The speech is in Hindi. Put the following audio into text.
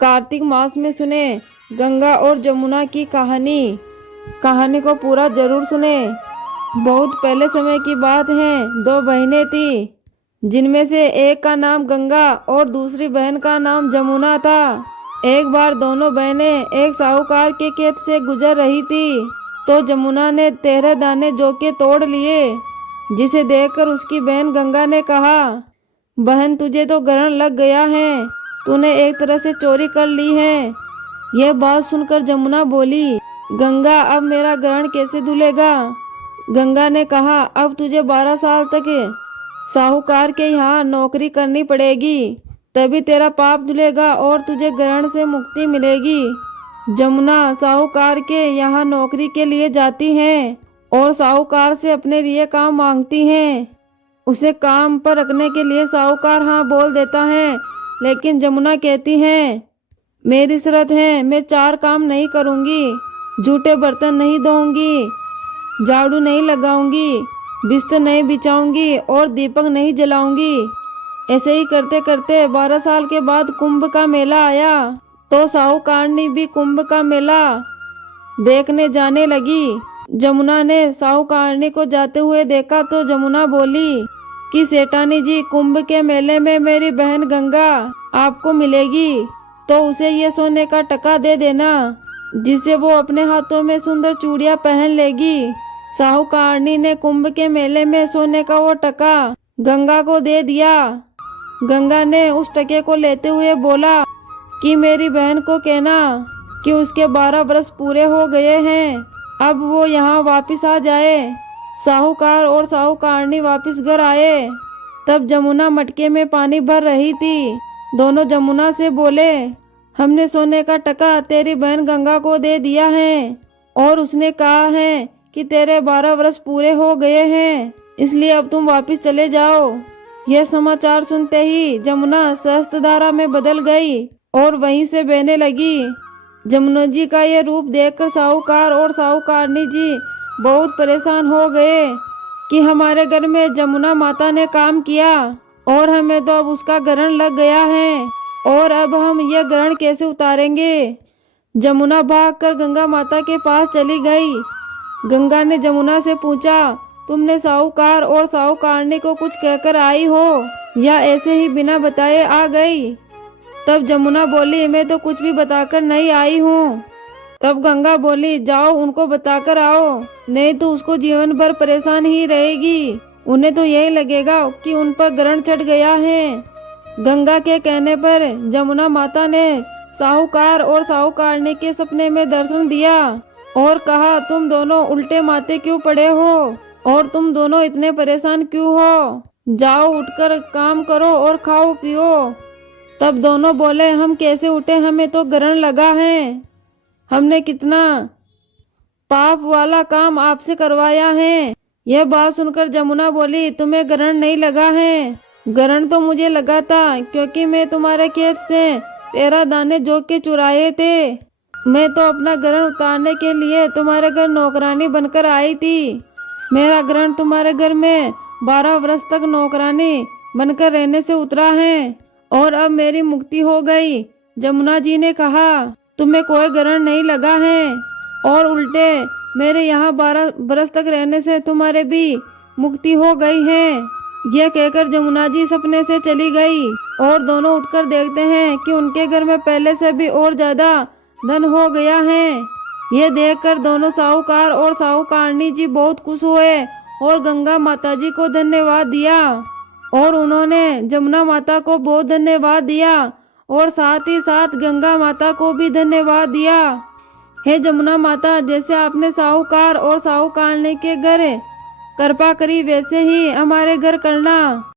कार्तिक मास में सुने गंगा और जमुना की कहानी को पूरा जरूर सुने। बहुत पहले समय की बात है। दो बहनें थी, जिनमें से एक का नाम गंगा और दूसरी बहन का नाम जमुना था। एक बार दोनों बहनें एक साहूकार के खेत से गुजर रही थी, तो जमुना ने 13 दाने जौ के तोड़ लिए, जिसे देखकर उसकी बहन गंगा ने कहा, बहन तुझे तो ग्रहण लग गया है, तूने एक तरह से चोरी कर ली है। यह बात सुनकर जमुना बोली, गंगा अब मेरा ग्रहण कैसे धुलेगा। गंगा ने कहा, अब तुझे 12 साल तक साहूकार के यहाँ नौकरी करनी पड़ेगी, तभी तेरा पाप धुलेगा और तुझे ग्रहण से मुक्ति मिलेगी। जमुना साहूकार के यहाँ नौकरी के लिए जाती हैं और साहूकार से अपने लिए काम मांगती हैं। उसे काम पर रखने के लिए साहूकार हाँ बोल देता है, लेकिन जमुना कहती है, मेरी शर्त है, मैं 4 काम नहीं करूँगी, झूठे बर्तन नहीं धोऊंगी, झाड़ू नहीं लगाऊंगी, बिस्तर नहीं बिछाऊंगी और दीपक नहीं जलाऊंगी। ऐसे ही करते करते 12 साल के बाद कुंभ का मेला आया, तो साहूकारनी भी कुंभ का मेला देखने जाने लगी। जमुना ने साहूकारनी को जाते हुए देखा तो जमुना बोली कि सेठानी जी, कुंभ के मेले में मेरी बहन गंगा आपको मिलेगी, तो उसे ये सोने का टका दे देना, जिससे वो अपने हाथों में सुंदर चूड़ियां पहन लेगी। साहूकारनी ने कुंभ के मेले में सोने का वो टका गंगा को दे दिया। गंगा ने उस टके को लेते हुए बोला कि मेरी बहन को कहना कि उसके 12 वर्ष पूरे हो गए हैं, अब वो यहाँ वापस आ जाए। साहूकार और साहूकारनी वापस घर आए। तब जमुना मटके में पानी भर रही थी। दोनों जमुना से बोले, हमने सोने का टका तेरी बहन गंगा को दे दिया है और उसने कहा है कि तेरे 12 वर्ष पूरे हो गए हैं, इसलिए अब तुम वापस चले जाओ। यह समाचार सुनते ही जमुना सहस्त्रधारा में बदल गई और वहीं से बहने लगी। जमुना जी का यह रूप देखकर साहूकार और साहूकारनी जी बहुत परेशान हो गए कि हमारे घर में जमुना माता ने काम किया और हमें तो अब उसका ग्रहण लग गया है, और अब हम यह ग्रहण कैसे उतारेंगे। जमुना भागकर गंगा माता के पास चली गई। गंगा ने जमुना से पूछा, तुमने साहूकार और साहूकारनी को कुछ कहकर आई हो या ऐसे ही बिना बताए आ गई। तब जमुना बोली, मैं तो कुछ भी बताकर नहीं आई हूँ। तब गंगा बोली, जाओ उनको बताकर आओ, नहीं तो उसको जीवन भर परेशान ही रहेगी, उन्हें तो यही लगेगा कि उन पर ग्रहण चढ़ गया है। गंगा के कहने पर जमुना माता ने साहूकार और साहूकारनी के सपने में दर्शन दिया और कहा, तुम दोनों उल्टे माथे क्यों पड़े हो और तुम दोनों इतने परेशान क्यों हो, जाओ उठकर काम करो और खाओ पियो। तब दोनों बोले, हम कैसे उठे, हमें तो ग्रहण लगा है, हमने कितना पाप वाला काम आपसे करवाया है। यह बात सुनकर जमुना बोली, तुम्हें ग्रहण नहीं लगा है, ग्रहण तो मुझे लगा था, क्योंकि मैं तुम्हारे खेत से 13 दाने जौ के चुराए थे। मैं तो अपना ग्रहण उतारने के लिए तुम्हारे घर नौकरानी बनकर आई थी। मेरा ग्रहण तुम्हारे घर में 12 वर्ष तक नौकरानी बनकर रहने से उतरा है और अब मेरी मुक्ति हो गई। जमुना जी ने कहा, तुम्हें कोई ग्रहण नहीं लगा है और उल्टे मेरे यहाँ 12 वर्ष तक रहने से तुम्हारे भी मुक्ति हो गई है। यह कहकर जमुना जी सपने से चली गई और दोनों उठकर देखते हैं कि उनके घर में पहले से भी और ज्यादा धन हो गया है। यह देखकर दोनों साहूकार और साहूकारनी जी बहुत खुश हुए और गंगा माता जी को धन्यवाद दिया और उन्होंने जमुना माता को बहुत धन्यवाद दिया और साथ ही साथ गंगा माता को भी धन्यवाद दिया। हे जमुना माता, जैसे आपने साहूकार और साहूकारनी के घर कृपा करी, वैसे ही हमारे घर करना।